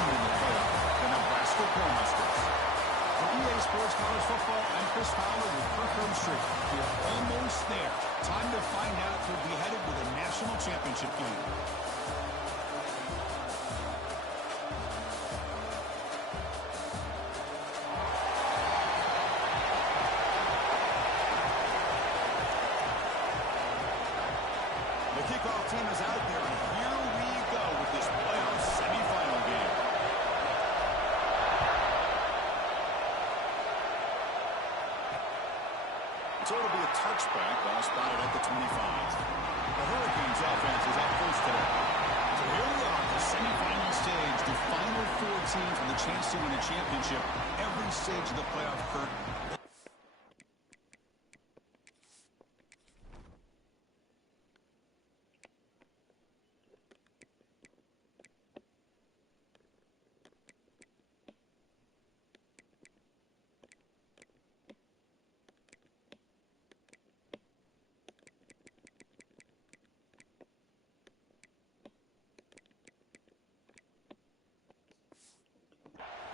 seed in the playoffs, the Nebraska Cornhuskers. For EA Sports College Football, I'm Chris Fowler with Kirk Herbstreit. We're almost there. Time to find out who'll be headed to the national championship game. The kickoff team is out there, and here we go with this playoff semifinal game. So it'll be a touchback, ball spotted at the 25. The Hurricanes offense is up first today. So here we are, the semifinal stage, the final four teams with a chance to win a championship every stage of the playoff, Kirk.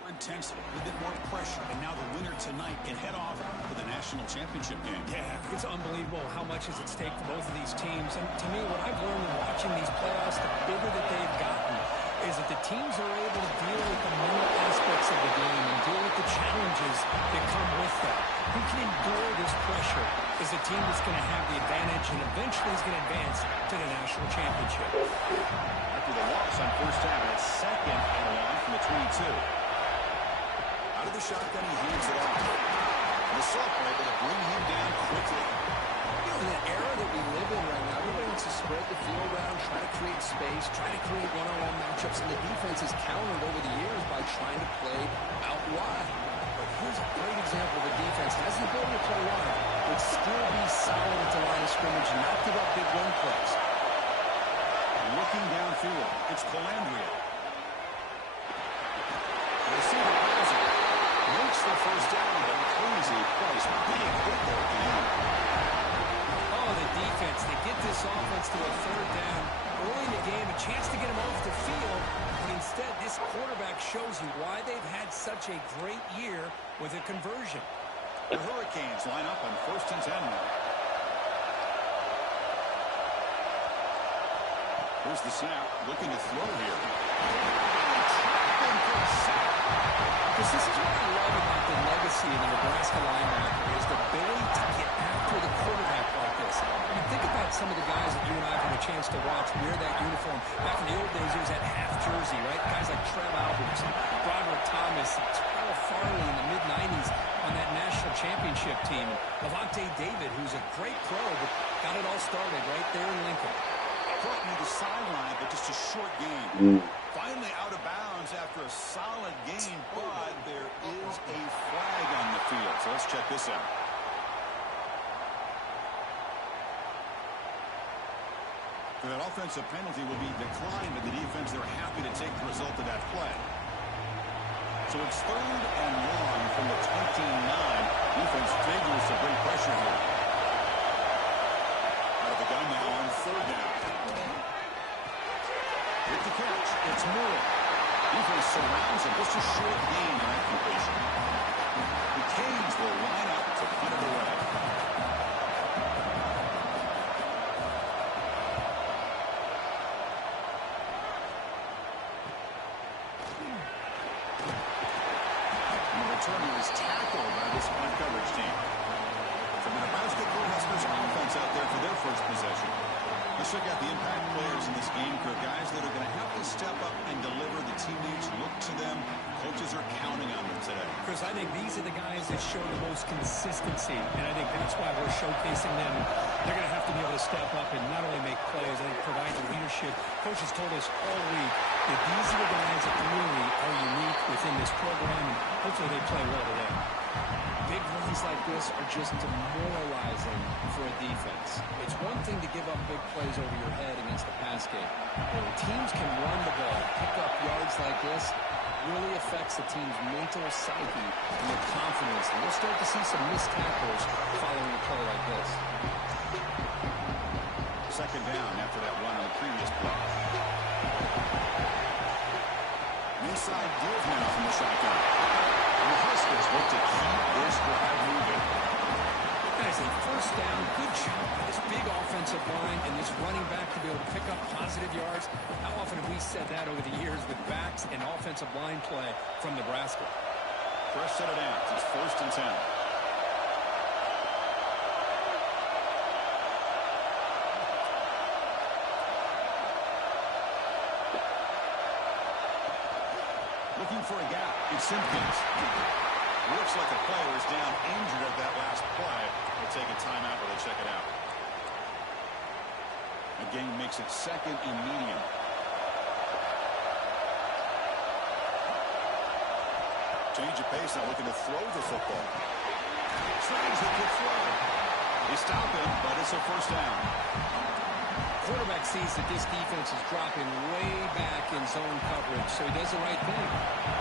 Intensity, a bit more pressure, and now the winner tonight can head off to the national championship game. Yeah, it's unbelievable how much is at stake for both of these teams. And to me, what I've learned in watching these playoffs, the bigger that they've gotten, is that the teams are able to deal with the mental aspects of the game and deal with the challenges that come with that. Who can endure this pressure is the team that's going to have the advantage and eventually is going to advance to the national championship. After the loss on first down, it's second and long from the 22. Out of the shotgun, he hands it off. The sophomore able to bring him down quickly. You know, in that era that we live in right now, everybody wants to spread the field around, try to create space, try to create one-on-one matchups, and the defense has countered over the years by trying to play out wide. But here's a great example of a defense that has the ability to play wide, but still be solid at the line of scrimmage and not give up big run plays. Looking downfield, it's Calandria. They see the passing. Makes the first down, but crazy place. Big hit there at the end. Oh, the defense. They get this offense to a third down early in the game, a chance to get them off the field. But instead, this quarterback shows you why they've had such a great year with a conversion. The Hurricanes line up on 1st and 10 now. Here's the snap. Looking to throw here. Because this is what I love about the legacy of the Nebraska linebacker is the ability to get after the quarterback like this. I mean, think about some of the guys that you and I have had a chance to watch wear that uniform. Back in the old days, it was that half jersey, right? Guys like Trev Alberts, Broderick Thomas, Terrell Farley in the mid-90s on that national championship team. Levante David, who's a great pro, but got it all started right there in Lincoln. Caught near the sideline, but just a short gain. Finally out of bounds after a solid gain, but there is a flag on the field. So let's check this out. For that offensive penalty will be declined by the defense. They're happy to take the result of that play. So it's 3rd and long from the 29. Defense figures to bring pressure here. Out of the gun now on 3rd down. With the catch, it's Moore. Defense surrounds him. Just a short gain in that completion. The Canes will line up to punt it away. The returner is tackled by this punt coverage team. From the Nebraska Cornhuskers offense out there for their first possession. Let's check out the impact players in this game, Kirk. Guys that are going to have to step up and deliver. The teammates look to them. Coaches are counting on them today. Chris, I think these are the guys that show the most consistency, and I think that's why we're showcasing them. They're going to have to be able to step up and not only make plays, I think provide the leadership. Coaches told us all week that these are the guys that really are unique within this program, and hopefully they play well today. Big runs like this are just demoralizing for a defense. It's one thing to give up big plays over your head against the pass game. When teams can run the ball, pick up yards like this, really affects the team's mental psyche and their confidence. And we'll start to see some missed tackles following a play like this. 2nd down after that run on the previous play. Near inside give now from the shotgun. And the Huskers look to keep this drive moving. That is a first down. Good job by this big offensive line and this running back to be able to pick up positive yards. How often have we said that over the years with backs and offensive line play from Nebraska? Fresh set of downs. It's 1st and 10. Looking for a gap. It's Simpkins. Looks like a player is down injured at that last play. They'll take a timeout while they check it out. The game makes it 2nd and medium. Change of pace, now looking to throw the football. Tries the quick throw. They stop him, but it's a first down. Quarterback sees that this defense is dropping way back in zone coverage, so he does the right thing.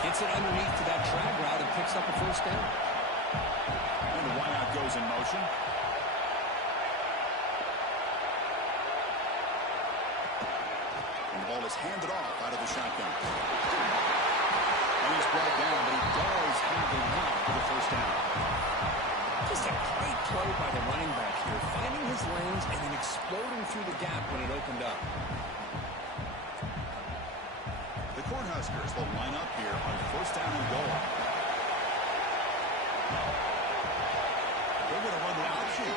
Gets it underneath to that drag route and picks up a first down. And the wideout goes in motion. And the ball is handed off out of the shotgun. And he's brought down, but he does have enough for the first down. Just a great play by the running back here, finding his lanes and then exploding through the gap when it opened up. The Cornhuskers will line up here on 1st down and goal. They're going to run the option.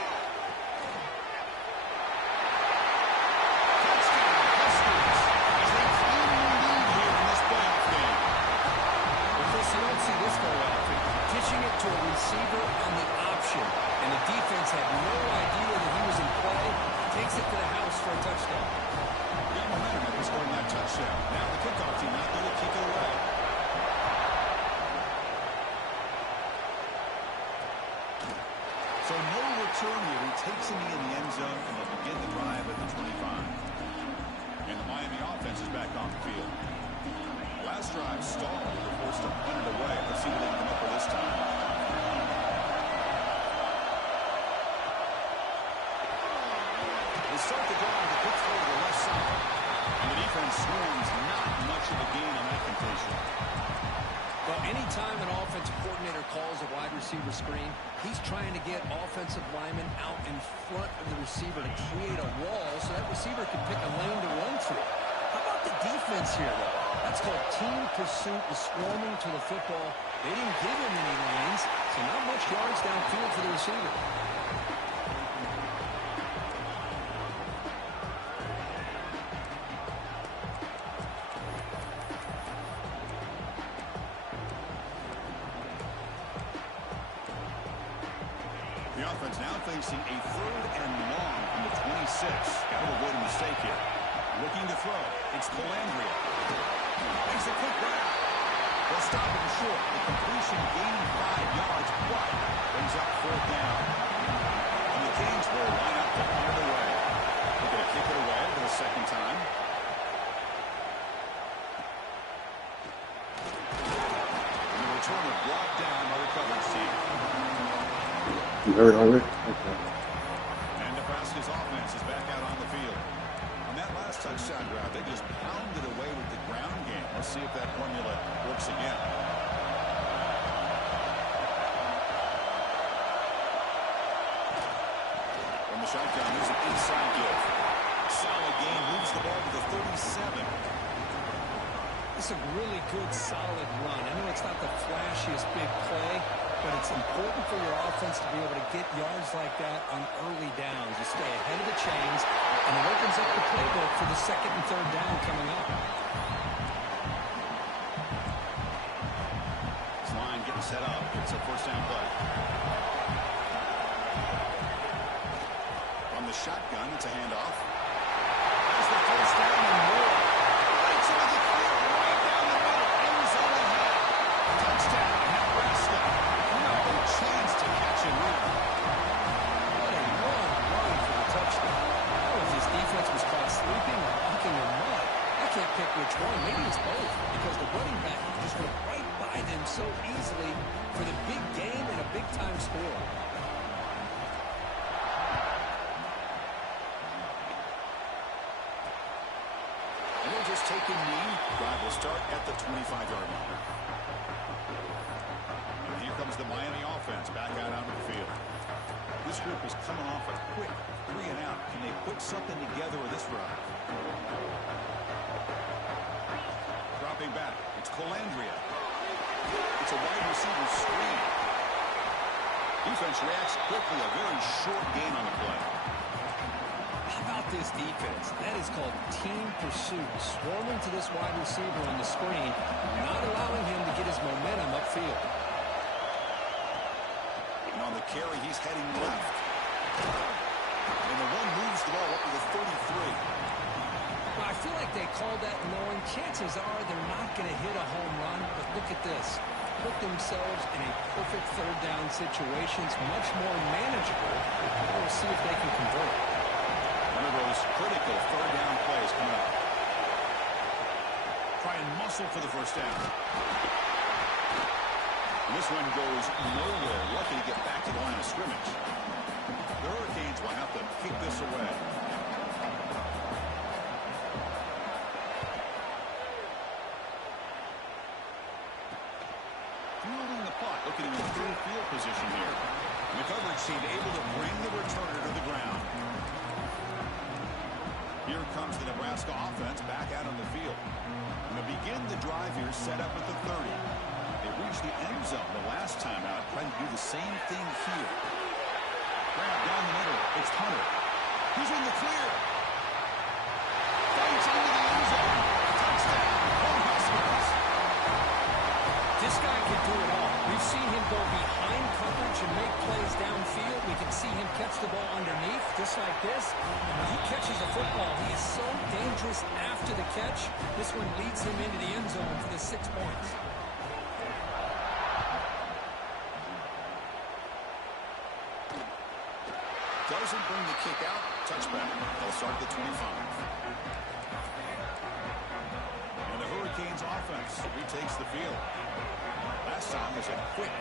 Touchdown, Huskers, as they claim the lead here in this playoff game. Well, Chris, you don't see this very often. Pitching it to a receiver on the option, and the defense had no idea that he was in play. Takes it to the house for a touchdown. Got momentum after scoring that touchdown. Now the kickoff team out there to kick it away. So no return here. He takes him in the end zone, and they'll begin the drive at the 25. And the Miami offense is back on the field. Last drive stalled. They were forced to punt it away. Let's see what they can come up with this time. They start the drive with a quick throw to the left side. And the defense swarms not much of a gain on that completion. Well, anytime an offensive coordinator calls a wide receiver screen, he's trying to get offensive linemen out in front of the receiver to create a wall so that receiver can pick a lane to run through. How about the defense here, though? That's called team pursuit and swarming to the football. They didn't give him any lanes, so not much yards downfield for the receiver. The offense now facing a 3rd and long from the 26. Got to avoid a mistake here. Looking to throw. It's Calandria. Makes a quick grab. They'll stop him short. The completion gaining 5 yards, but brings up 4th down. And the Canes will line up to punt it away. They're going to kick it away for the 2nd time. And the returner brought down by the coverage team. You very hungry? Okay. And Nebraska's offense is back out on the field. On that last touchdown drive, they just pounded away with the ground game. Let's see if that formula works again. From the shotgun, there's an inside give. Solid game, moves the ball to the 37. It's a really good, solid run. I know it's not the flashiest big play, but it's important for your offense to be able to get yards like that on early downs. You stay ahead of the chains, and it opens up the playbook for the 2nd and 3rd down coming up. This line getting set up. It's a 1st down play. From the shotgun, it's a handoff. There's the 1st down and more. Right to the clear, right down the middle. End zone ahead. Touchdown, Nebraska. No chance to catch him here. What a long run for the touchdown. I don't know if this defense was caught sleeping or walking in mud. I can't pick which one. Maybe it's both, because the running back just went right by them so easily for the big game and a big-time score. And they'll just take a knee. Drive will start at the 25-yard line. And here comes the Miami offense back out onto the field. This group is coming off a quick 3-and-out. Can they put something together with this drive? Dropping back, it's Colandrea. It's a wide receiver screen. Defense reacts quickly. A very short gain on the play. How about this defense? That is called team pursuit. Swarming to this wide receiver on the screen, not allowing him to get his momentum upfield. And on the carry, he's heading left. And the run moves the ball up to the 33. Well, I feel like they called that knowing chances are they're not going to hit a home run. But look at this. Put themselves in a perfect third down situation. It's much more manageable. We'll see if they can convert. One of those critical third down plays coming up. Try and muscle for the first down. And this one goes nowhere. Lucky to get back to the line of scrimmage. The Hurricanes will have to kick this away. Fielding the puck, looking in good field position here. And the coverage team able to bring the returner to the ground. Here comes the Nebraska offense back out on the field. And to begin the drive here, set up at the 30. They reached the end zone the last time out, trying to do the same thing here. Grab down the middle. It's Hunter. He's in the clear. Fights into the end zone. Touchdown. Cornhuskers. This guy can do it all. We've seen him go behind coverage and make plays downfield. We can see him catch the ball underneath, just like this. When he catches a football, he is so dangerous after the catch. This one leads him into the end zone for the 6 points. Doesn't bring the kick out. Touchback. They'll start at the 25. And the Hurricanes offense retakes the field. Last time was a quick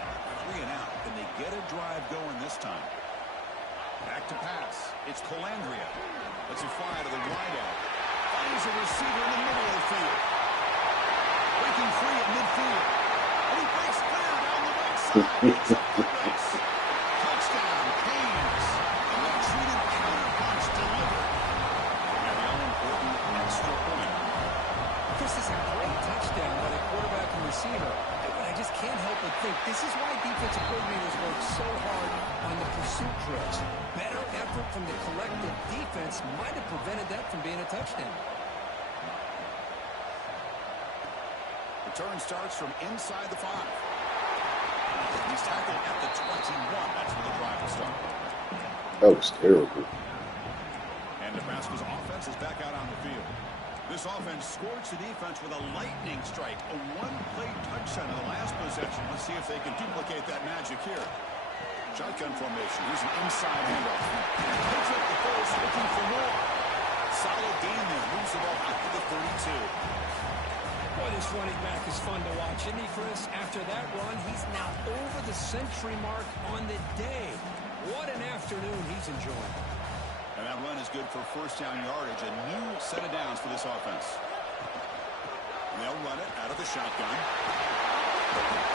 3-and-out. Can they get a drive going this time? Back to pass. It's Colandrea. Lets it fly to the wideout. Finds a receiver in the middle of the field. Breaking free at midfield. And he breaks clear down the right side. It's up the base. Touchdown, Canes. And that treated counter punch delivered. And the all-important extra point. This is a great touchdown by the quarterback and receiver. I just can't help but think this is why defensive coordinators work so hard on the pursuit drills. Better effort from the collective defense might have prevented that from being a touchdown. Return starts from inside the 5. He's tackled at the 21. That's where the drive will start. That was terrible. And Nebraska's offense is back out on the field. This offense scorched the defense with a lightning strike. A one-play touchdown in the last possession. Let's see if they can duplicate that magic here. Shotgun formation. Here's an inside handoff. Picks up the first, looking for more. Solid game there. Moves the ball out to the 32. Boy, this running back is fun to watch, isn't he, Chris? After that run, he's now over the century mark on the day. What an afternoon he's enjoying. And that run is good for first down yardage. A new set of downs for this offense. And they'll run it out of the shotgun.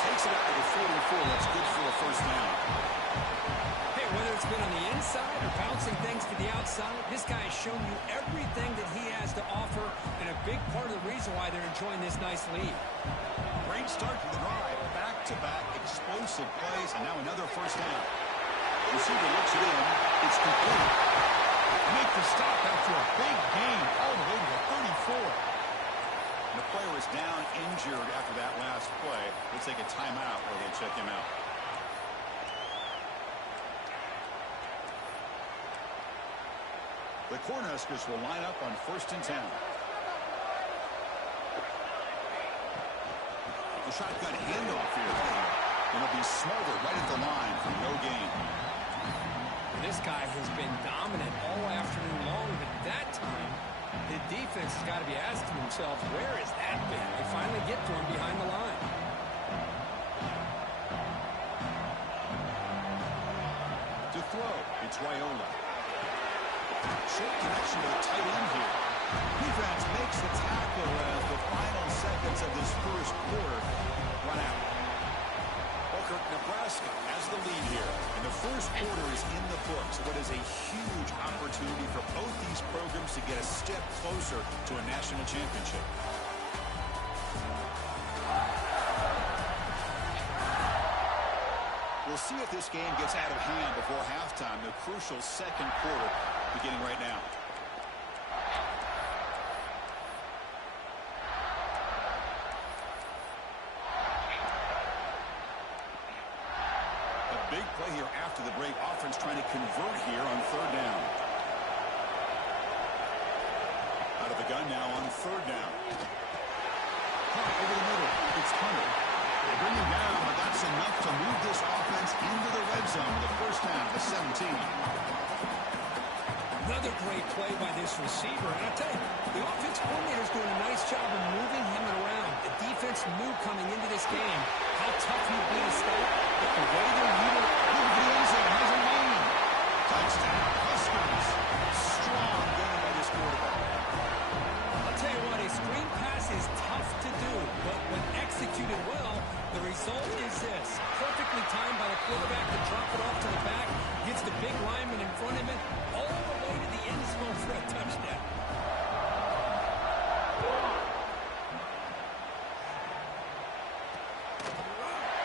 Takes it out to the 44. That's good for a first down. Hey, whether it's been on the inside or bouncing things to the outside, this guy has shown you everything that he has to offer, and a big part of the reason why they're enjoying this nice lead. Great start to the drive. Back-to-back explosive plays, and now another first down. The receiver looks it in. It's complete. Make the stop after a big gain all the way to the 34. And the player is down injured after that last play. Let's take a timeout where they check him out. The Cornhuskers will line up on 1st and 10. The shotgun handoff here. It'll be smothered right at the line for no gain. This guy has been dominant all afternoon long, but that time, the defense has got to be asking themselves, where has that been? They finally get to him behind the line. To throw, it's Raiola. Short connection to the tight end here. Defense makes the tackle as the final seconds of this first quarter run out. Nebraska has the lead here, and the first quarter is in the books. What is a huge opportunity for both these programs to get a step closer to a national championship. We'll see if this game gets out of hand before halftime. The crucial second quarter beginning right now. Big play here after the break. Offense trying to convert here on third down. Out of the gun now on third down. Caught over the middle. It's Hunter. They bring him down, but that's enough to move this offense into the red zone. The first down to 17. Another great play by this receiver. And I tell you, the offense coordinator's doing a nice job of moving him around. The defense knew coming into this game how tough he'd be to stop. But the way they're utilizing the end zone has a lane. Touchdown, Huskers. Strong game by this quarterback. I'll tell you what, a screen pass is tough to do, but when executed well, the result is this. Perfectly timed by the quarterback to drop it off to the back, gets the big lineman in front of him, all the way to the end zone for a touchdown.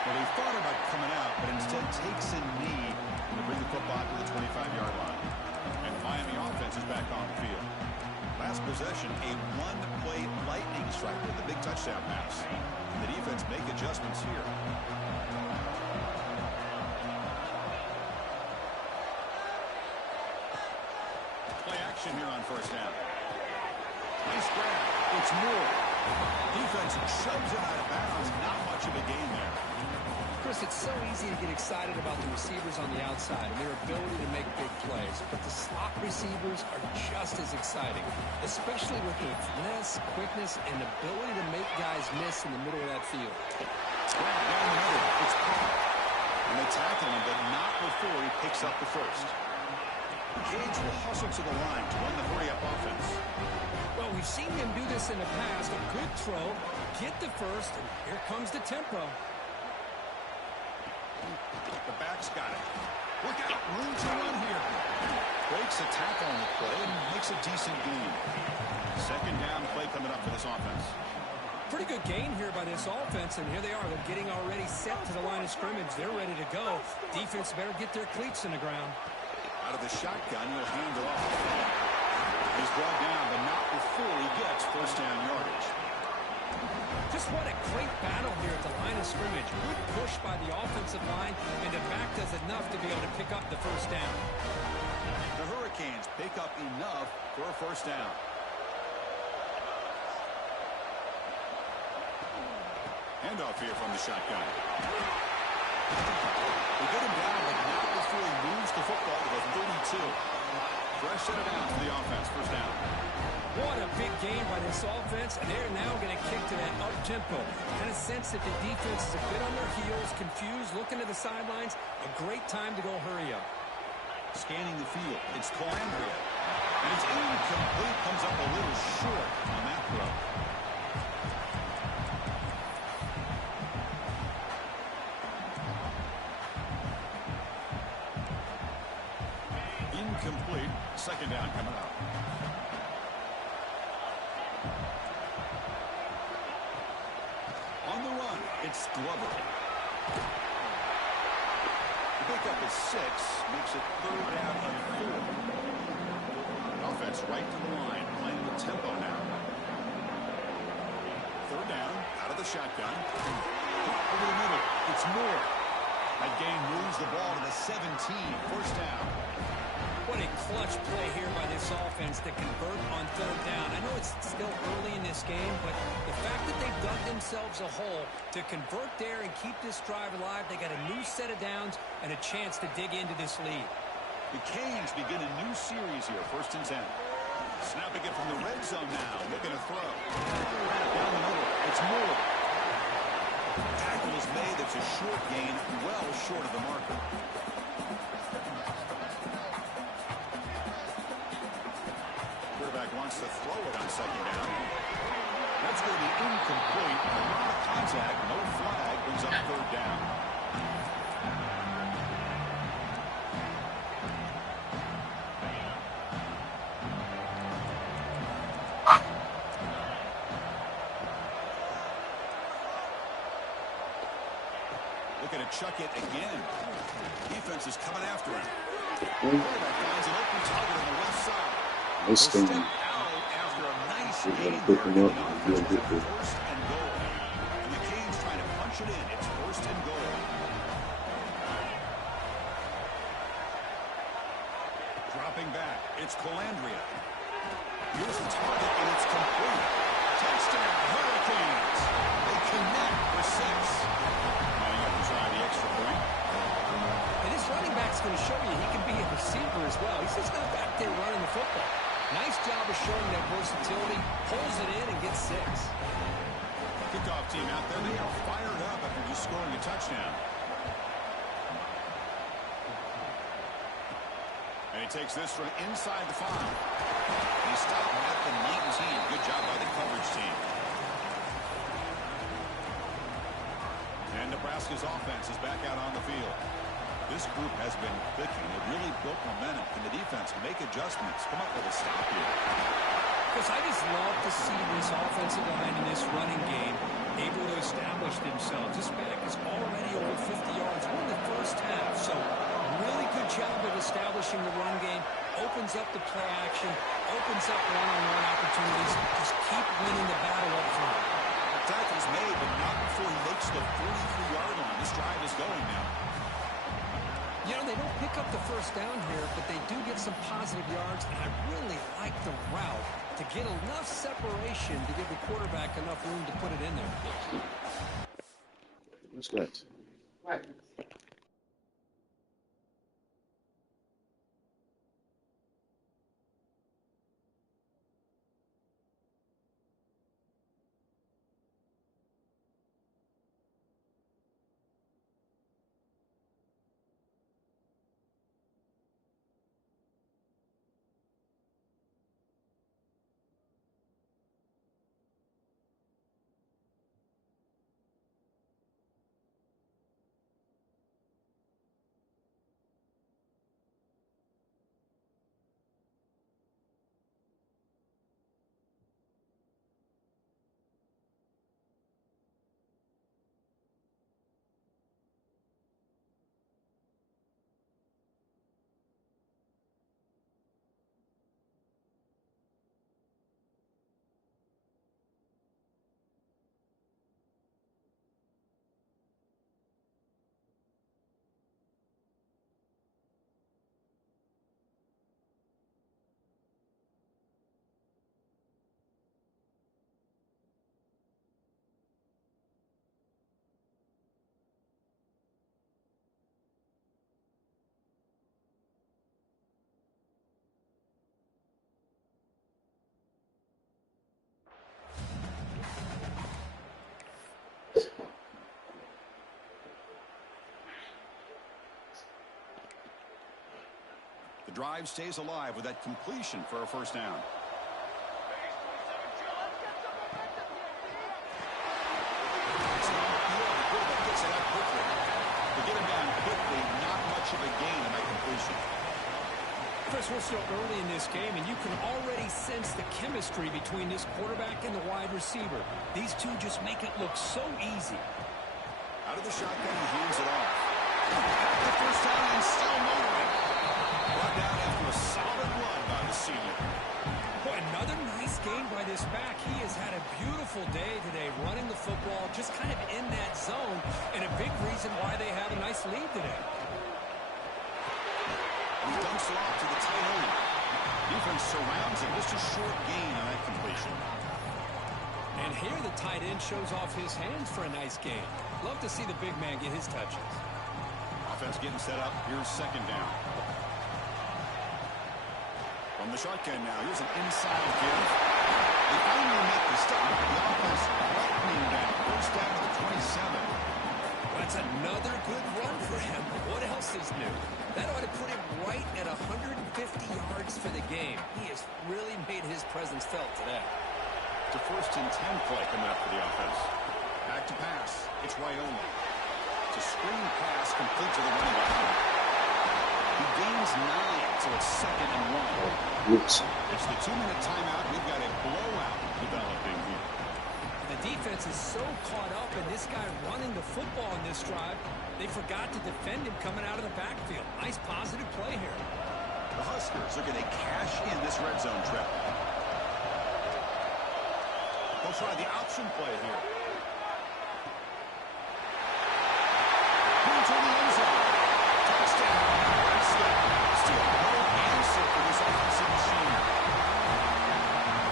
Well, he thought about coming out, but instead takes a knee to bring the football to the 25-yard line. And the Miami offense is back on the field. Last possession, a one-play lightning strike with the big touchdown pass. And the defense make adjustments here. Play action here on first down. Nice grab. It's Moore. Defense shoves him out of bounds. Not much of a gain there. Chris, it's so easy to get excited about the receivers on the outside and their ability to make big plays, but the slot receivers are just as exciting, especially with their finesse, quickness, and ability to make guys miss in the middle of that field. Down the middle, it's Paul. And they tackle him, but not before he picks up the first. Cage will hustle to the line to run the hurry-up offense. Well, we've seen them do this in the past. A good throw, get the first, and here comes the tempo. The back's got it. Look out, room to run here. Breaks a tackle on the play and makes a decent gain. Second down play coming up for this offense. Pretty good gain here by this offense, and here they are. They're getting already set to the line of scrimmage. They're ready to go. Defense better get their cleats in the ground. Out of the shotgun, he'll hand it off. He's brought down, but not before he gets first down yardage. Just what a great battle here at the line of scrimmage. Good push by the offensive line, and the back does enough to be able to pick up the first down. The Hurricanes pick up enough for a first down. Handoff here from the shotgun. They get him down, but not before he moves the football to the 32. Fresh set of downs for the offense, first down. What a big game by this offense, and they're now going to kick to that up-tempo. Kind of sense that the defense is a bit on their heels, confused, looking to the sidelines. A great time to go hurry up. Scanning the field, it's Calandria. And it's incomplete, comes up a little short on that throw. Incomplete, second down coming up. On the run, it's Glover. The pickup is 6, makes it third down and 4. Offense right to the line, playing with tempo now. Third down, out of the shotgun. Over the middle, it's Moore. That gain moves the ball to the 17, first down. What a clutch play here by this offense to convert on third down. I know it's still early in this game, but the fact that they've dug themselves a hole to convert there and keep this drive alive, they got a new set of downs and a chance to dig into this lead. The Canes begin a new series here, first and 10. Snapping it from the red zone now, looking to throw. Down the middle, it's Moore. Tackle is made, that's a short gain, well short of the marker. Quarterback wants wants to throw it on second down. That's going to be incomplete. A lot of contact, no flag, brings up third down. Looking to chuck it again. Defense is coming after him. Quarterback finds an open target on the left side. Nice He'll thing. step out after a nice We're gain gonna pick there. him up Now and feel good there. first and goal. And the Canes trying to punch it in. It's first and goal. Dropping back. It's Colandrea. Here's the target, and it's complete. Touchdown, Hurricanes. They connect for 6. Now you have to try the extra point. And this running back's going to show you he can be a receiver as well. He's just not back there running the football. Nice job of showing that versatility. Pulls it in and gets 6. Kickoff team out there. They are fired up after just scoring a touchdown. And he takes this from inside the 5. And he stopped at the 19. Good job by the coverage team. And Nebraska's offense is back out on the field. This group has been clicking. It really built momentum. Can the defense make adjustments? Come up with a stop here. Because I just love to see this offensive line in this running game able to establish themselves. This back is already over 50 yards. We're in the first half, so really good job of establishing the run game. Opens up the play action, opens up one-on-one opportunities. Just keep winning the battle up front. Tackle's made, but not before he makes the 43-yard line. This drive is going now. You know, they don't pick up the first down here, but they do get some positive yards, and I really like the route to get enough separation to give the quarterback enough room to put it in there. What's that? Right. The drive stays alive with that completion for a first down. Gets it up quickly. To get him down quickly, not much of a gain in that completion. Chris, we're still early in this game, and you can already sense the chemistry between this quarterback and the wide receiver. These two just make it look so easy. Out of the shotgun, he hands it off. The first down and still motoring. Brought down after a solid run by the senior. Boy, another nice game by this back. He has had a beautiful day today running the football, just kind of in that zone, and a big reason why they have a nice lead today. He dumps it off to the tight end. Defense surrounds him. Just a short gain on that completion. And here the tight end shows off his hands for a nice game. Love to see the big man get his touches. Offense getting set up. Here's second down. From the shotgun now. Here's an inside give. They finally make the stop. The offense lightning down. First down to the 27. That's another good run for him. What else is new? That ought to put him right at 150 50 yards for the game. He has really made his presence felt today. It's a 1st and 10 play coming up for the offense. Back to pass. It's Wyoming. It's a screen pass complete to the running back. He gains 9, so it's 2nd and 1. Oops. It's the 2-minute timeout. We've got a blowout developing here. The defense is so caught up in this guy running the football in this drive, they forgot to defend him coming out of the backfield. Nice positive play here. The Huskers are going to cash in this red zone trip. They'll try the option play here. Into the end zone. Touchdown. Still no answer for this offensive machine.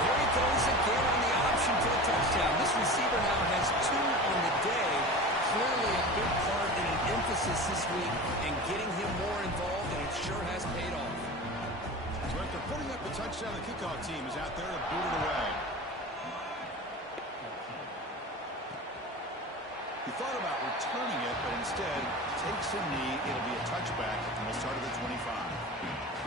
There he goes again on the option for the touchdown. This receiver now has 2 on the day. Clearly a big part and an emphasis this week in getting him more involved, and it sure has paid off. So after putting up the touchdown, the kickoff team is out there to boot it away. He thought about returning it, but instead takes a knee. It'll be a touchback, and they'll start at the 25.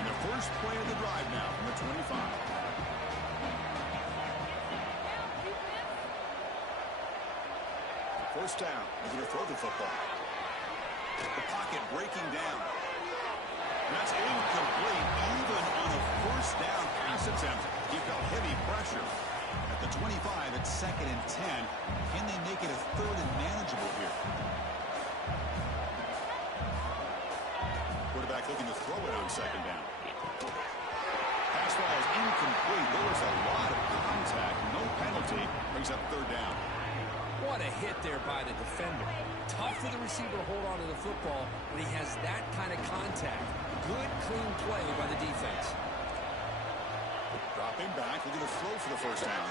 And their first play of the drive now from the 25. First down. He's going to throw the football. The pocket breaking down. That's incomplete. Even on a first down pass attempt, he felt heavy pressure. At the 25, it's 2nd and 10. Can they make it a 3rd and manageable here? Quarterback looking to throw it on 2nd down. Pass ball is incomplete. There was a lot of contact. No penalty. Brings up 3rd down. What a hit there by the defender. Tough for the receiver to hold on to the football when he has that kind of contact. Good, clean play by the defense. Dropping back, looking to throw for the first down.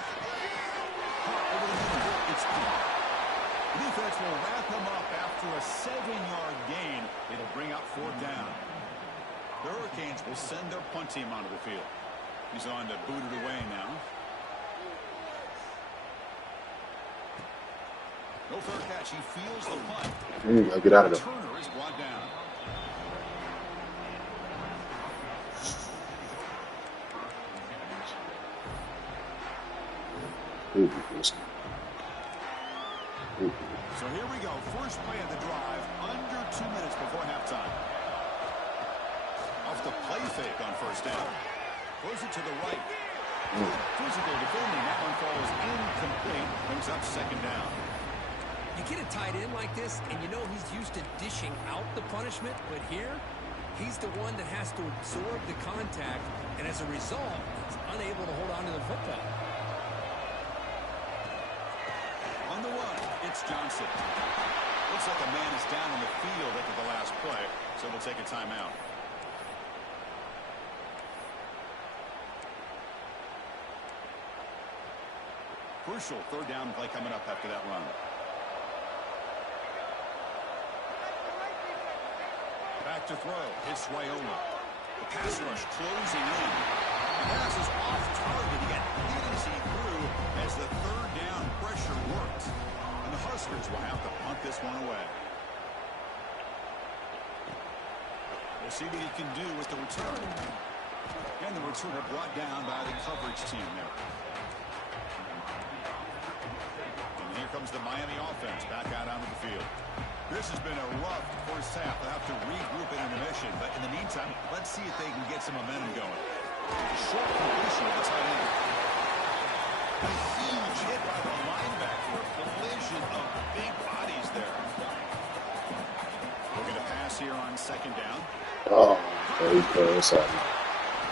Over the middle, it's caught. The defense will wrap him up after a 7-yard gain. It'll bring up 4th down. The Hurricanes will send their punt team onto the field. He's on to boot it away now. No fair catch. He feels the punt. I'll get out of there. Turner is brought down. So here we go. First play of the drive. Under 2 minutes before halftime. Off the play fake on first down. Throws it to the right. Physical defending. That one falls incomplete. Brings up 2nd down. You get a tight end like this, and you know he's used to dishing out the punishment, but here, he's the one that has to absorb the contact, and as a result, he's unable to hold on to the football. On the run, it's Johnson. Looks like a man is down on the field after the last play, so we'll take a timeout. Crucial 3rd down play coming up after that run. Back to throw. It's Wyoming. The pass rush closing in. The pass is off target. He got easy through as the 3rd down pressure worked. And the Huskers will have to punt this one away. We'll see what he can do with the return. And the returner brought down by the coverage team there. And here comes the Miami offense back out onto the field. This has been a rough first half. They'll have to regroup in intermission. But in the meantime, let's see if they can get some momentum going. Short completion of the tight end. A huge hit by the linebacker. A collision of the big bodies there. Looking to pass here on 2nd down. Oh, there you go. Inside.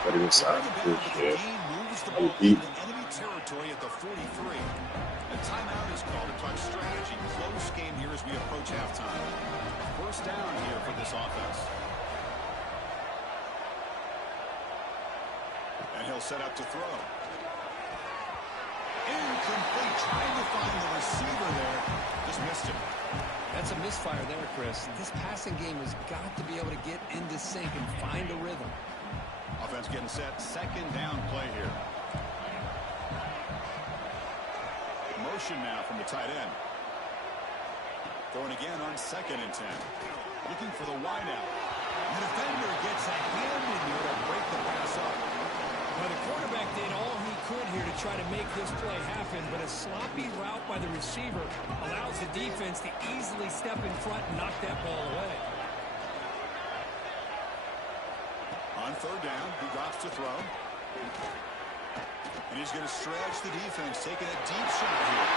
Put it inside. Good shit. Moves the ball into enemy territory at the 43. A timeout is called to talk strategy. Close game here as we approach halftime. First down here for this offense. And he'll set up to throw. Incomplete. Trying to find the receiver there. Just missed him. That's a misfire there, Chris. This passing game has got to be able to get into sync and find a rhythm. Offense getting set. 2nd down play here. Motion now from the tight end. Throwing again on 2nd and 10. Looking for the wide out. The defender gets a hand in here to break the pass up. Well, the quarterback did all he could here to try to make his play happen, but a sloppy route by the receiver allows the defense to easily step in front and knock that ball away. On third down, he drops to throw. And he's going to stretch the defense, taking a deep shot here.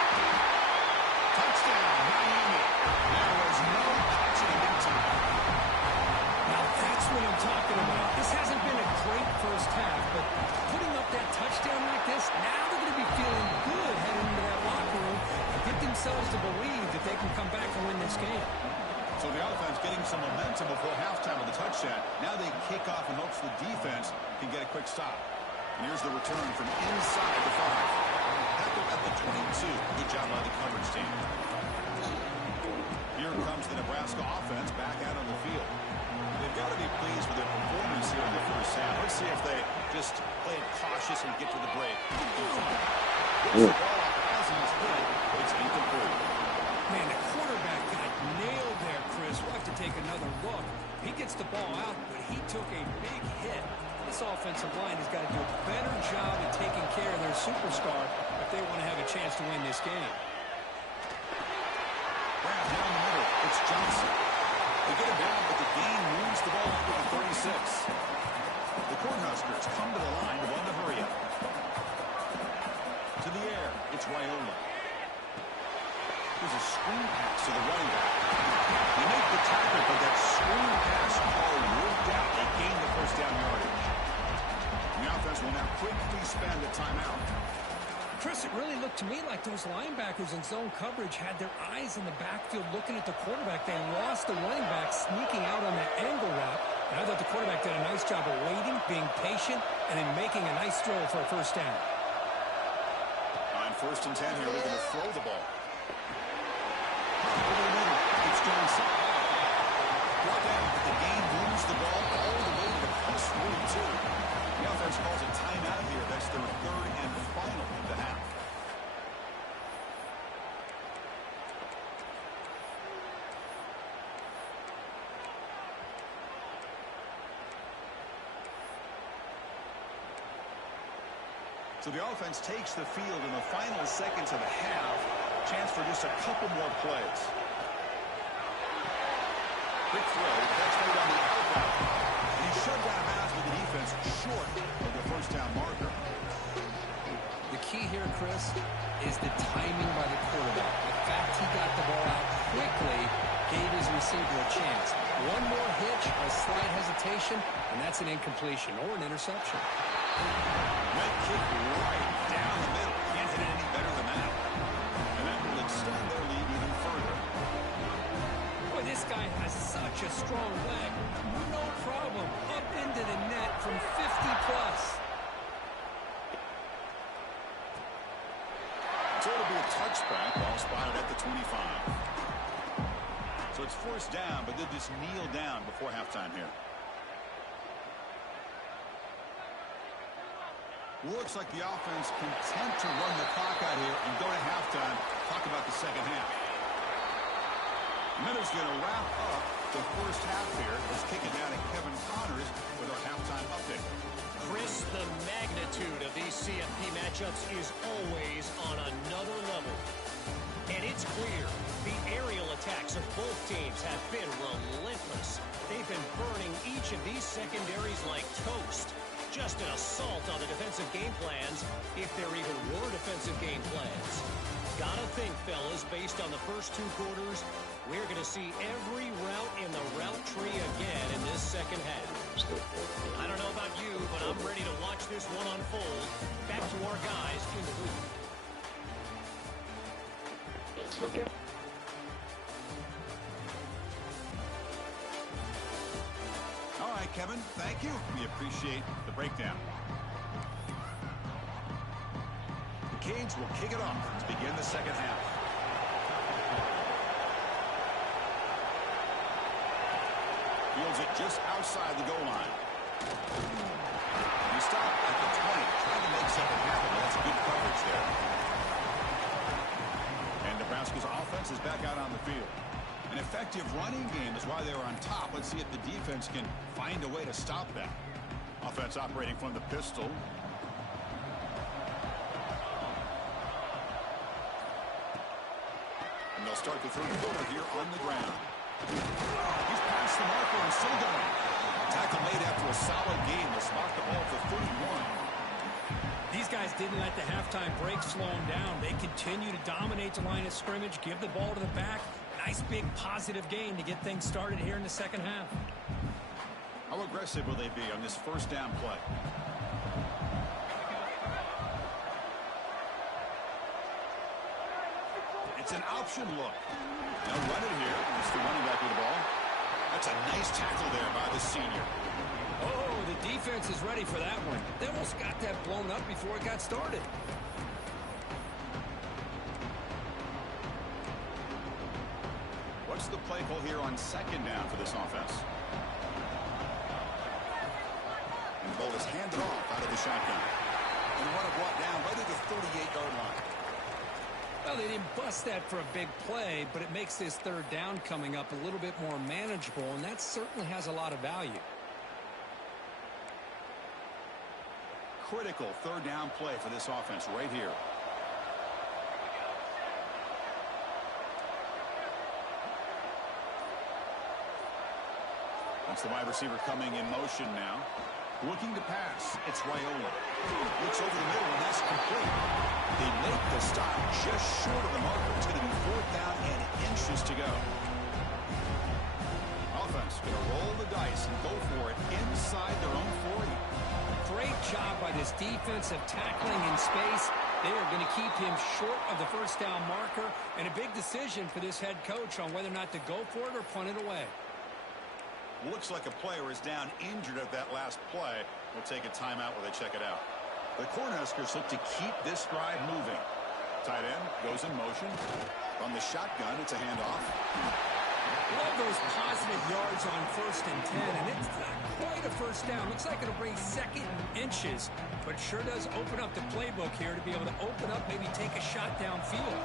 Touchdown, Miami. There was no catching in time. Now that's what I'm talking about. This hasn't been a great first half, but putting up that touchdown like this, now they're going to be feeling good heading into that locker room and get themselves to believe that they can come back and win this game. So the offense getting some momentum before halftime with the touchdown. Now they kick off in hopes the defense can get a quick stop. And here's the return from inside the 5. Tackled at the 22. Good job by the coverage team. Here comes the Nebraska offense back out on the field. They've got to be pleased with their performance here in the first half. Let's see if they just play it cautious and get to the break. Gets the ball off as he's hit. It's incomplete. Man, the quarterback got nailed there, Chris. We'll have to take another look. He gets the ball out, but he took a big hit. This offensive line has got to do a better job of taking care of their superstar if they want to have a chance to win this game. Brown down the middle. It's Johnson. They get him down, but the game moves the ball up to the 36. The Cornhuskers come to the line to run the hurry up. To the air, it's Raiola. There's a screen pass to the running back. They make the tackle, but that screen pass call worked out. They gain the first down yardage. The offense will now quickly spend a timeout. Chris, it really looked to me like those linebackers in zone coverage had their eyes in the backfield looking at the quarterback. They lost the running back sneaking out on that angle route. And I thought the quarterback did a nice job of waiting, being patient, and then making a nice throw for a first down. On 1st and 10 here, they're going to throw the ball. Over the middle, it's Johnson. Brought down, but the game moves the ball all the way to the plus 42. The offense calls a timeout here. That's their third and final of the half. So the offense takes the field in the final seconds of the half. Chance for just a couple more plays. Quick throw. That's made on the outbound. And he shoved out of bounds with the defense short of the first down marker. The key here, Chris, is the timing by the quarterback. The fact he got the ball out quickly gave his receiver a chance. One more hitch, a slight hesitation, and that's an incompletion or an interception. Red kick right down the middle. Can't hit it any better than that. And that will extend their lead even further. Boy, this guy has such a strong leg. No problem. Up into the net from 50+. So it'll be a touchback. Ball spotted at the 25. So it's forced down, but they just kneel down before halftime here. Looks like the offense content to run the clock out here and go to halftime. Talk about the second half. Minutes going to wrap up the first half here. Let's kick it down to Kevin Connors with our halftime update. Chris, the magnitude of these CFP matchups is always on another level. And it's clear the aerial attacks of both teams have been relentless. They've been burning each of these secondaries like toast. Just an assault on the defensive game plans, if there even were defensive game plans. Gotta think, fellas, based on the first 2 quarters, we're going to see every route in the route tree again in this second half. I don't know about you, but I'm ready to watch this one unfold. Back to our guys in the booth. Okay. All right, Kevin, thank you. We appreciate the breakdown. The Canes will kick it off to begin the second half. Fields it just outside the goal line. He stopped at the 20, trying to make something happen. That's good coverage there. And Nebraska's offense is back out on the field. An effective running game is why they were on top. Let's see if the defense can find a way to stop that. Offense operating from the pistol. And they'll start the third quarter here on the ground. He's past the marker and still going. Tackle made after a solid game. They'll spot the ball for 31. These guys didn't let the halftime break slow them down. They continue to dominate the line of scrimmage, give the ball to the back. Nice big positive gain to get things started here in the second half. How aggressive will they be on this first down play? It's an option look. They'll run it here. It's the running back with the ball. That's a nice tackle there by the senior. Oh, the defense is ready for that one. They almost got that blown up before it got started. What's the play call here on second down for this offense? And the ball is handed off out of the shotgun. And the runner brought down right at the 38-yard line. Well, they didn't bust that for a big play, but it makes this third down coming up a little bit more manageable, and that certainly has a lot of value. Critical third down play for this offense right here. That's the wide receiver coming in motion now. Looking to pass. It's Raiola. Looks over the middle, and that's complete. They make the stop just short of the marker. It's going to be fourth down and inches to go. Offense going to roll the dice and go for it inside their own 40. Great job by this defensive tackling in space. They are going to keep him short of the first down marker, and a big decision for this head coach on whether or not to go for it or punt it away. Looks like a player is down injured at that last play. We'll take a timeout while they check it out. The Cornhuskers look to keep this drive moving. Tight end goes in motion. From the shotgun, it's a handoff. Love those positive yards on 1st and 10, and it's not quite a first down. Looks like it'll bring second inches, but sure does open up the playbook here to be able to open up, maybe take a shot downfield.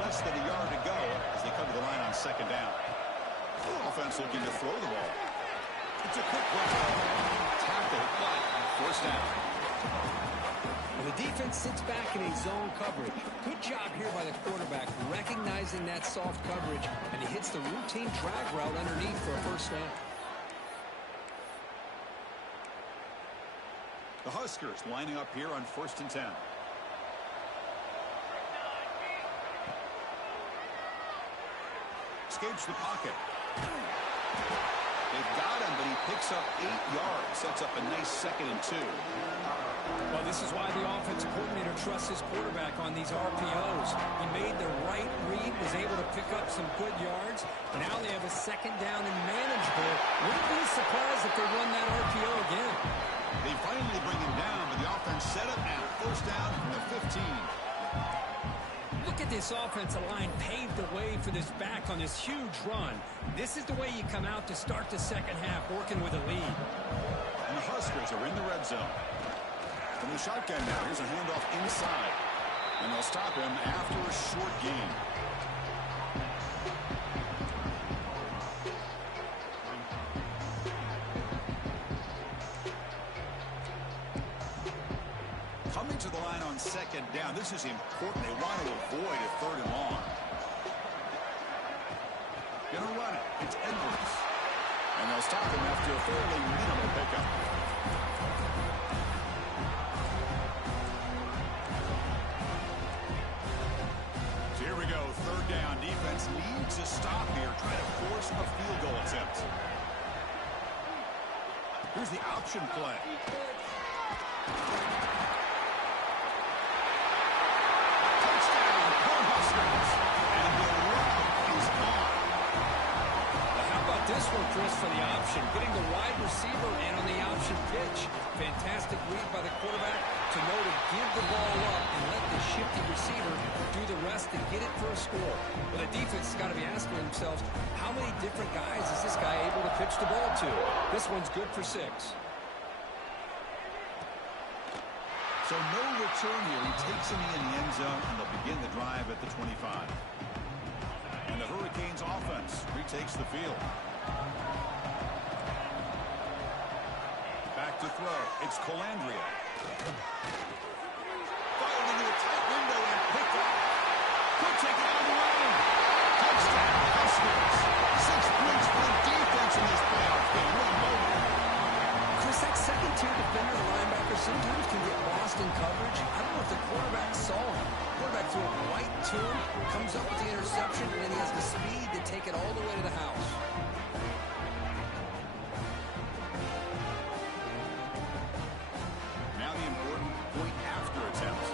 Less than a yard to go as they come to the line on second down. Offense looking to throw the ball. It's a quick run. Tackle, but first down. Well, the defense sits back in a zone coverage. Good job here by the quarterback recognizing that soft coverage, and he hits the routine drag route underneath for a first down. The Huskers lining up here on 1st and 10. Escapes the pocket. They've got him, but he picks up 8 yards. Sets up a nice 2nd and 2. Well, this is why the offensive coordinator trusts his quarterback on these RPOs. He made the right read, was able to pick up some good yards. Now they have a second down and manageable. Wouldn't be surprised if they run that RPO again. They finally bring him down, but the offense set up now. First down from the 15. Look at this offensive line paved the way for this back on this huge run. This is the way you come out to start the second half, working with a lead. And the Huskers are in the red zone. From the shotgun now, here's a handoff inside. And they'll stop him after a short gain. Coming to the line on second down. This is important. They want to avoid a 3rd and long. Gonna run it. It's Edwards. And they'll stop him after a fairly minimal pickup. So here we go. 3rd down. Defense needs a stop here. Try to force a field goal attempt. Here's the option play. This one, Chris, for the option. Getting the wide receiver and on the option pitch. Fantastic read by the quarterback to know to give the ball up and let the shifty receiver do the rest and get it for a score. Well, the defense has got to be asking themselves, how many different guys is this guy able to pitch the ball to? This one's good for 6. So no return here. He takes him in the end zone, and they'll begin the drive at the 25. And the Hurricanes offense offense retakes the field. Back to throw. It's Colandrea. Fired into a tight window and picked up. Could take it all the way. Touchdown, Huskers. 6 points for the defense in this playoff game. What a moment. Chris, that second-tier defender, the linebacker, sometimes can get lost in coverage. I don't know if the quarterback saw him. Quarterback threw it right to him, comes up with the interception, and then he has the speed to take it all the way to the house. Now the important point after attempt.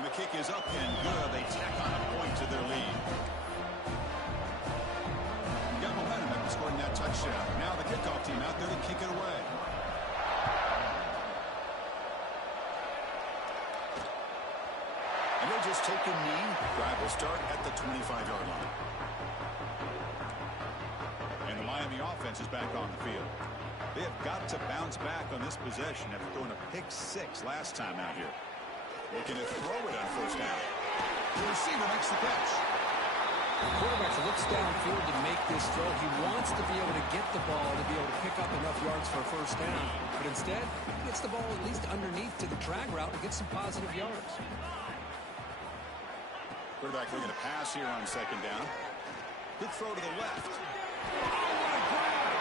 And the kick is up and good. They tack on a point to their lead. Got momentum after scoring that touchdown. Now the kickoff team out there to kick it away. And they'll just take a knee. Drive will start at the 25-yard line. And the Miami offense is back on the field. They have got to bounce back on this possession after throwing a pick-6 last time out here. Looking to throw it on first down. The receiver makes the catch. The quarterback looks downfield to make this throw. He wants to be able to get the ball to be able to pick up enough yards for a first down. But instead, he gets the ball at least underneath to the drag route and gets some positive yards. Quarterback looking to pass here on second down. Good throw to the left. Oh, what a grab!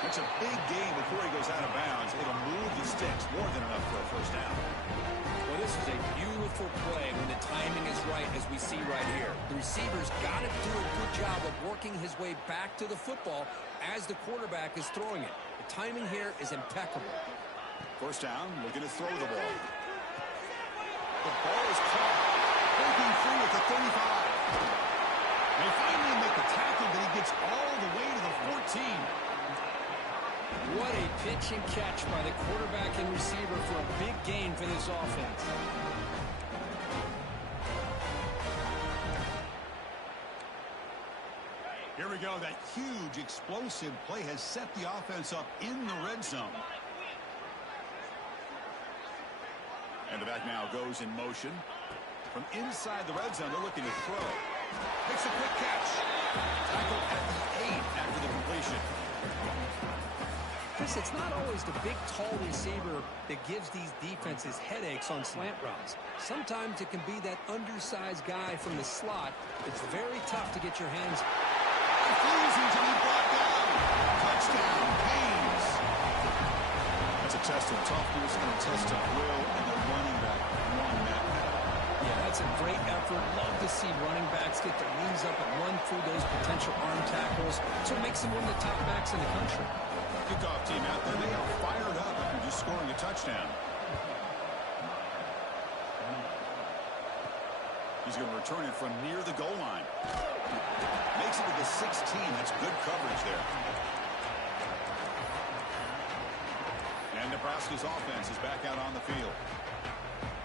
That's a big gain before he goes out of bounds. It'll move the sticks more than enough for a first down. Well, this is a beautiful play when the timing is right, as we see right here. The receiver's got to do a good job of working his way back to the football as the quarterback is throwing it. The timing here is impeccable. First down, looking to throw the ball. The ball is caught. Breaking free at the 35. They finally make the tackle, but he gets all the way to the 14. What a pitch and catch by the quarterback and receiver for a big gain for this offense. Here we go. That huge explosive play has set the offense up in the red zone. And the back now goes in motion. From inside the red zone, they're looking to throw. Makes a quick catch. Tackle at the 8 after the completion. Chris, it's not always the big, tall receiver that gives these defenses headaches on slant routes. Sometimes it can be that undersized guy from the slot. It's very tough to get your hands. Refusing to be brought down. Touchdown, Haynes. That's a test of toughness and a test of will, and the running back won that battle. Yeah, that's a great effort. Love to see running backs get their knees up and run through those potential arm tackles. So it makes them one of the top backs in the country. Kickoff team out there, they are fired up after just scoring a touchdown. He's going to return it from near the goal line. Makes it to the 16. That's good coverage there. And Nebraska's offense is back out on the field.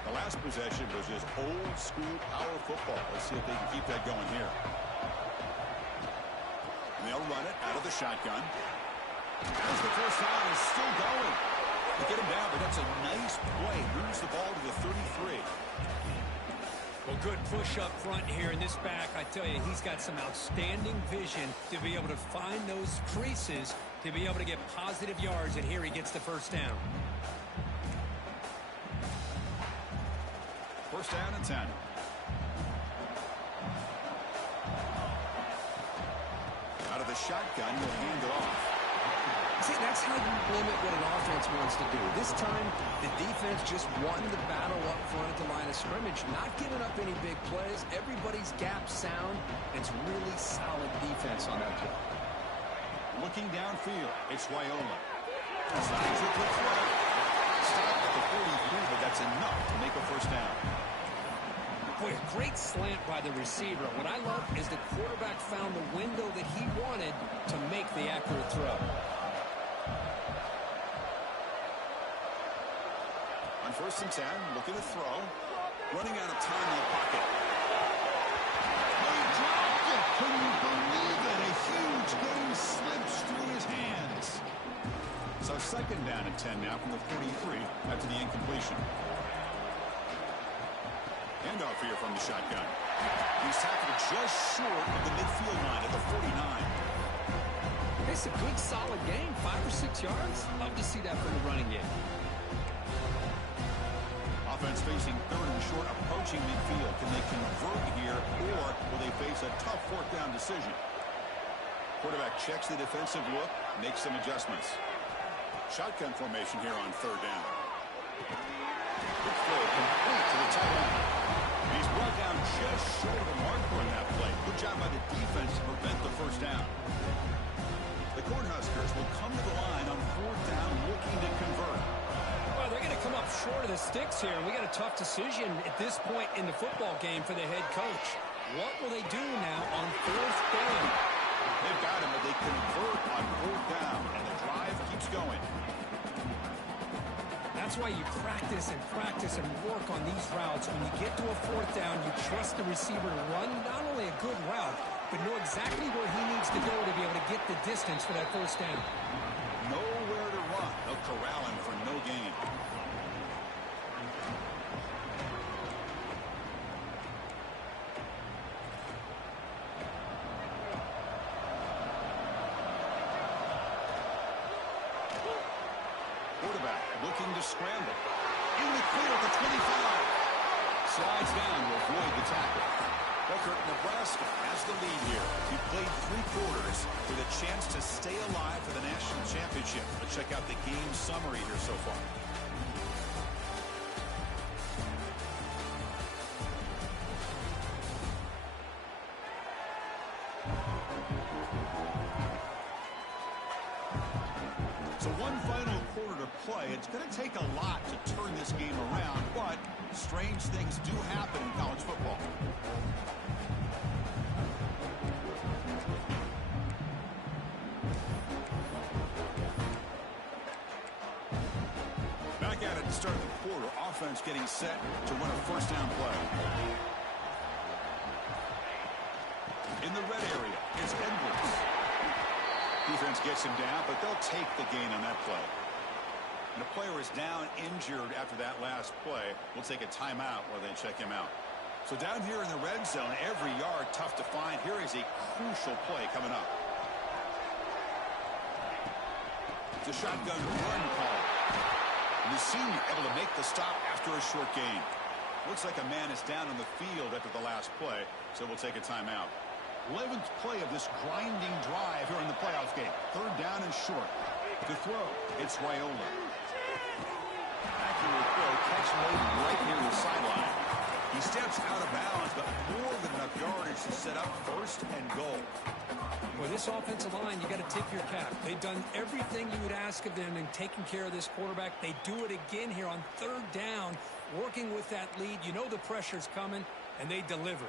The last possession was just old school power football. Let's see if they can keep that going here. And they'll run it out of the shotgun. As the first down is still going. They get him down, but that's a nice play. Moves the ball to the 33. Well, good push up front here in this back. I tell you, he's got some outstanding vision to be able to find those creases, to be able to get positive yards, and here he gets the first down. First down and 10. Out of the shotgun, he'll hand it off. See, that's how you limit what an offense wants to do. This time, the defense just won the battle up front at the line of scrimmage, not giving up any big plays. Everybody's gap sound. It's really solid defense on that play. Looking downfield, it's Wyola. Signs it with throw. Stop at the 43, but that's enough to make a first down. Boy, a great slant by the receiver. What I love is the quarterback found the window that he wanted to make the accurate throw. On first and 10, looking to throw. Running out of time in the pocket. They dropped it. Can you believe it? A huge game slips through his hands. So second down and 10 now from the 43 after the incompletion. Handoff here from the shotgun. He's tackled just short of the midfield line at the 49. It's a good, solid game. 5 or 6 yards. Love to see that from the running game. Offense facing third and short, approaching midfield. Can they convert here, or will they face a tough fourth down decision? Quarterback checks the defensive look, makes some adjustments. Shotgun formation here on third down. Quick throw complete to the tight end. He's brought down just short of the marker on that play. Good job by the defense to prevent the first down. The Cornhuskers will come to the line on fourth down looking to convert. Well, they're going to come up short of the sticks here. We got a tough decision at this point in the football game for the head coach. What will they do now on fourth down? They've got him, but they convert on fourth down, and the drive keeps going. That's why you practice and work on these routes. When you get to a fourth down, you trust the receiver to run not only a good route, but know exactly where he needs to go to be able to get the distance for that first down. Nowhere to run. They'll corral him for no gain. Quarterback looking to scramble. In the clear at the 25. Slides down to avoid the tackle. Booker, Nebraska has the lead here. He played 3 quarters with a chance to stay alive for the national championship. Let's check out the game summary here so far. So one final quarter to play. It's going to take a lot to turn this game around, but strange things do happen in college football. Back at it to start the quarter. Offense getting set to win a first down play. In the red area, it's Edwards. Defense gets him down, but they'll take the gain on that play. And the player is down injured after that last play. We'll take a timeout while they check him out. So down here in the red zone, every yard tough to find. Here is a crucial play coming up. It's a shotgun run call. And the senior able to make the stop after a short gain. Looks like a man is down on the field after the last play, so we'll take a timeout. 11th play of this grinding drive here in the playoff game. Third down and short. To throw, it's Raiola. Accurate throw, catch made right near the sideline. He steps out of bounds, but more than enough yardage to set up first and goal. Well, this offensive line, you got to tip your cap. They've done everything you would ask of them in taking care of this quarterback. They do it again here on third down, working with that lead. You know the pressure's coming, and they deliver.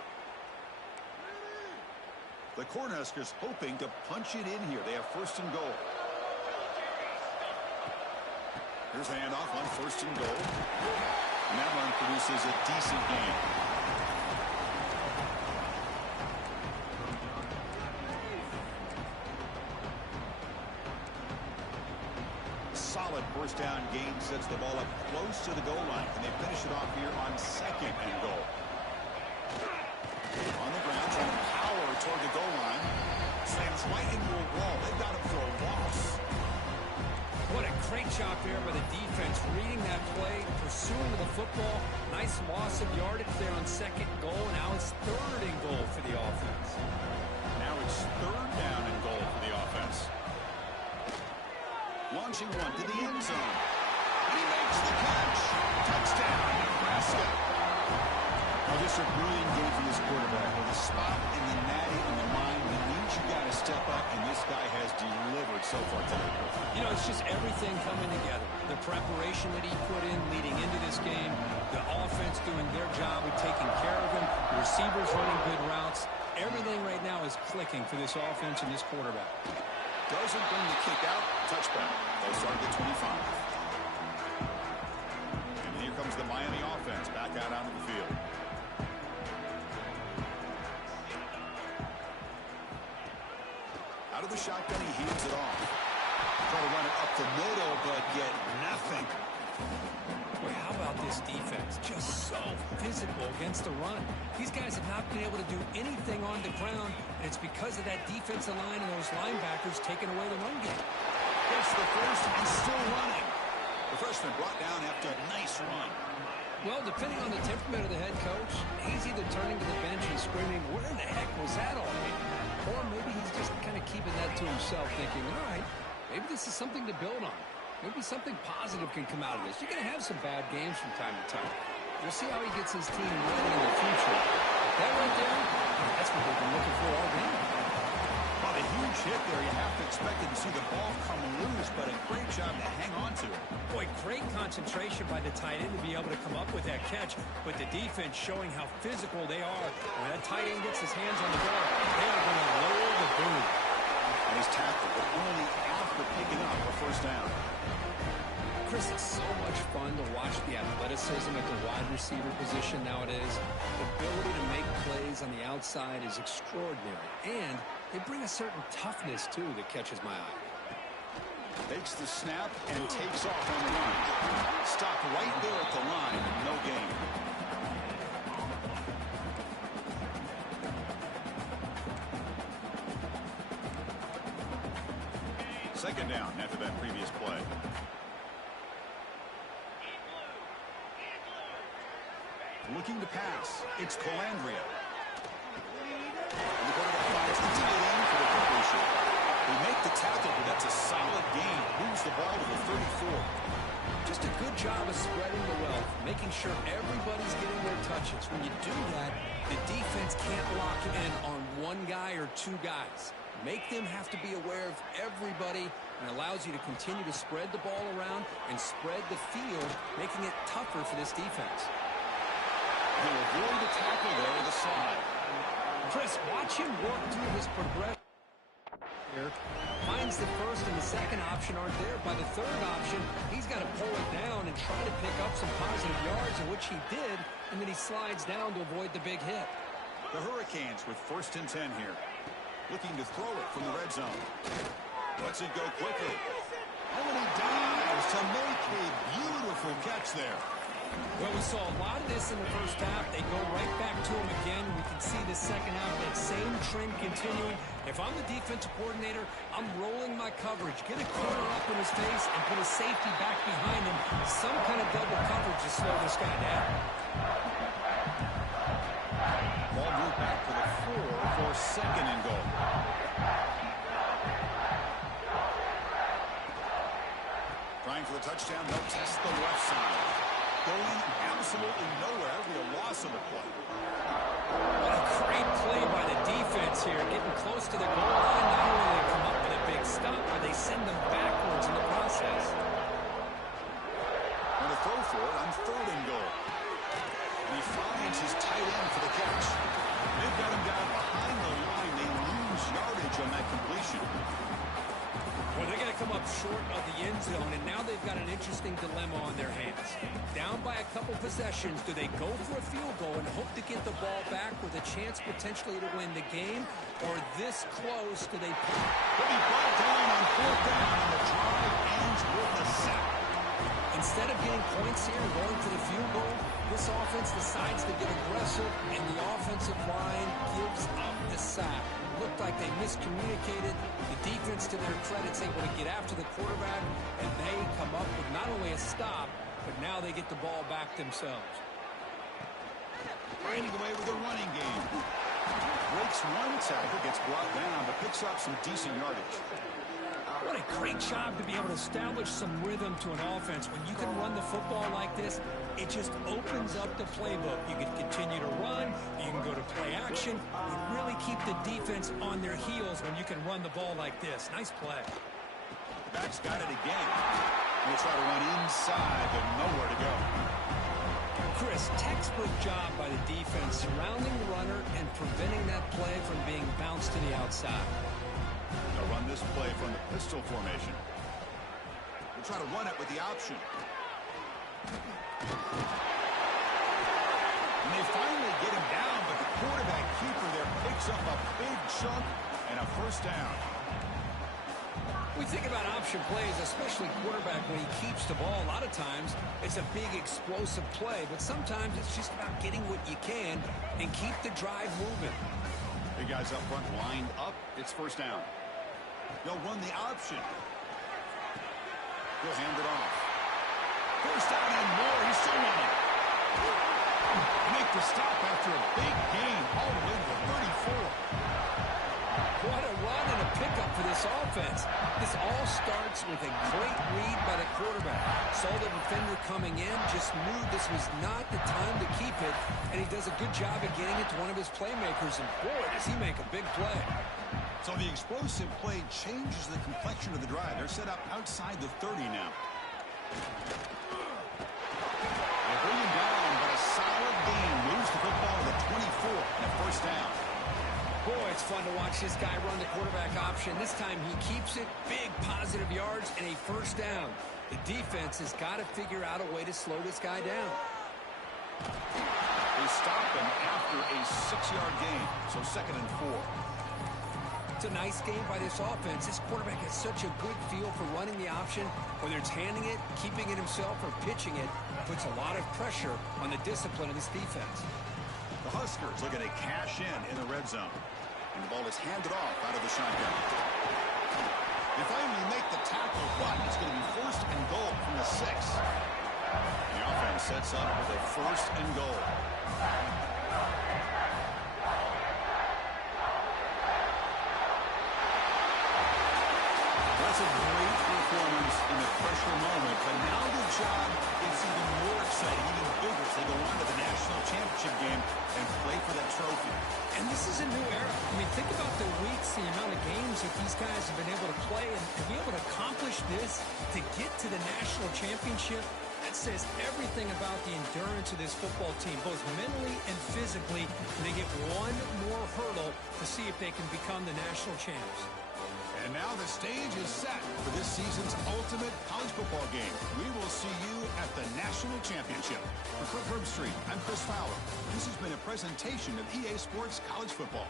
The Cornhuskers hoping to punch it in here. They have first and goal. Here's a handoff on first and goal. And that run produces a decent gain. Solid first down gain sets the ball up close to the goal line. Can they finish it off here on second and goal? On the ground, trying to power toward the goal line. Slams right into a wall. They've got him for a loss. What a great job there by the defense, reading that play, pursuing the football. Nice loss of yardage there on second goal. Now it's third and goal for the offense. Now it's third down and goal for the offense. Launching one to the end zone. And he makes the catch. Touchdown, Nebraska. Now, this is a brilliant game for this quarterback. With a spot in the natty on the line, he means you got to step up, and this guy has delivered so far today. You know, it's just everything coming together. The preparation that he put in leading into this game, the offense doing their job with taking care of him, the receivers running good routes. Everything right now is clicking for this offense and this quarterback. Doesn't bring the kick out. Touchback. They'll start at the 25. And here comes the Miami offense back out onto the field. Out of the shotgun, he hands it off. Try to run it up the middle, but get nothing. Boy, how about this defense? Just so physical against the run. These guys have not been able to do anything on the ground, and it's because of that defensive line and those linebackers taking away the run game. Gets the first and still running. The freshman brought down after a nice run. Well, depending on the temperament of the head coach, he's either turning to the bench and screaming, where in the heck was that all day? Or maybe he's just kind of keeping that to himself, thinking, all right, maybe this is something to build on. Maybe something positive can come out of this. You're going to have some bad games from time to time. We'll see how he gets his team running in the future. That right there, that's what they've been looking for all game. On a huge hit there, you have to expect to see the ball come loose, but a great job to hang on to it. Boy, great concentration by the tight end to be able to come up with that catch, but the defense showing how physical they are. When that tight end gets his hands on the ball, they are going to lower the boom. And he's tackled, but only after picking up a first down. Chris, it's so much fun to watch the athleticism at the wide receiver position nowadays. The ability to make plays on the outside is extraordinary, and they bring a certain toughness, too, that catches my eye. Takes the snap and takes off on the run. Stopped right there at the line, no gain. Second down after that previous play. Looking to pass. It's Calandria. And the quarterback finds the tight end for the completion. They make the tackle, but that's a solid gain. Moves the ball to the 34. Just a good job of spreading the wealth, making sure everybody's getting their touches. When you do that, the defense can't lock in on one guy or two guys. Make them have to be aware of everybody, and allows you to continue to spread the ball around and spread the field, making it tougher for this defense. He'll avoid the tackle there to the side. Chris, watch him work through his progression here. Finds the first and the second option aren't there. By the third option, he's got to pull it down and try to pick up some positive yards, in which he did, and then he slides down to avoid the big hit. The Hurricanes with 1st and 10 here. Looking to throw it from the red zone. Lets it go quickly. Oh, and he dives to make a beautiful catch there. Well, we saw a lot of this in the first half. They go right back to him again. We can see the second half, that same trend continuing. If I'm the defensive coordinator, I'm rolling my coverage. Get a corner up in his face and put a safety back behind him. Some kind of double coverage to slow this guy down. Ball moved back to the 4 for 2nd and goal. Trying for the touchdown. No, test the left side. Going absolutely nowhere. That'll be a loss of the play. What a great play by the defense here. Getting close to the goal line. Not only they come up with a big stop, but they send them backwards in the process. And a throw for it on 3rd and goal. And he finds his tight end for the catch. They've got him down behind the line. They lose yardage on that completion. Well, they're going to come up short of the end zone, and now they've got an interesting dilemma on their hands. Down by a couple possessions, do they go for a field goal and hope to get the ball back with a chance potentially to win the game, or this close, do they... He'll be brought down on 4th down, and the drive ends with a sack. Instead of getting points here and going for the field goal, this offense decides to get aggressive, and the offensive line gives up the sack. Looked like they miscommunicated. The defense, to their credit, is able to get after the quarterback, and they come up with not only a stop, but now they get the ball back themselves. Finding away with a running game. Breaks one tackle, gets brought down, but picks up some decent yardage. What a great job to be able to establish some rhythm to an offense. When you can run the football like this, it just opens up the playbook. You can continue to run. You can go to play action. You really keep the defense on their heels when you can run the ball like this. Nice play. Back's got it again. He'll try to run inside, but nowhere to go. Chris, textbook job by the defense, surrounding the runner and preventing that play from being bounced to the outside. They'll run this play from the pistol formation. They'll try to run it with the option. And they finally get him down, but the quarterback keeper there picks up a big chunk and a first down. We think about option plays, especially quarterback, when he keeps the ball. A lot of times, it's a big explosive play, but sometimes it's just about getting what you can and keep the drive moving. The guys up front lined up. It's first down. They'll run the option. He'll hand it off. First down and more. He's still running. Make the stop after a big gain all the way to the 34. What a run and a pickup for this offense. This all starts with a great read by the quarterback. Saw the defender coming in, just knew this was not the time to keep it, and he does a good job of getting it to one of his playmakers, and boy, does he make a big play. So the explosive play changes the complexion of the drive. They're set up outside the 30 now. They bring him down, but a solid gain moves the football to the 24 and a first down. Boy, it's fun to watch this guy run the quarterback option. This time he keeps it, big positive yards, and a first down. The defense has got to figure out a way to slow this guy down. They stop him after a 6-yard gain, so 2nd and 4. It's a nice game by this offense. This quarterback has such a good feel for running the option. Whether it's handing it, keeping it himself, or pitching it, puts a lot of pressure on the discipline of this defense. The Huskers looking to cash in the red zone. And the ball is handed off out of the shotgun. If they only make the tackle, but it's going to be 1st and goal from the 6. The offense sets up with a 1st and goal. That's a great performance in the pressure moment, but now the job is even more exciting, even bigger as they go on to the national championship game and play for that trophy. And this is a new era. I mean, think about the weeks, the amount of games that these guys have been able to play, and to be able to accomplish this, to get to the national championship, that says everything about the endurance of this football team, both mentally and physically. And they get one more hurdle to see if they can become the national champs. And now the stage is set for this season's ultimate college football game. We will see you at the national championship. For Kirk Herbstreit, I'm Chris Fowler. This has been a presentation of EA Sports College Football.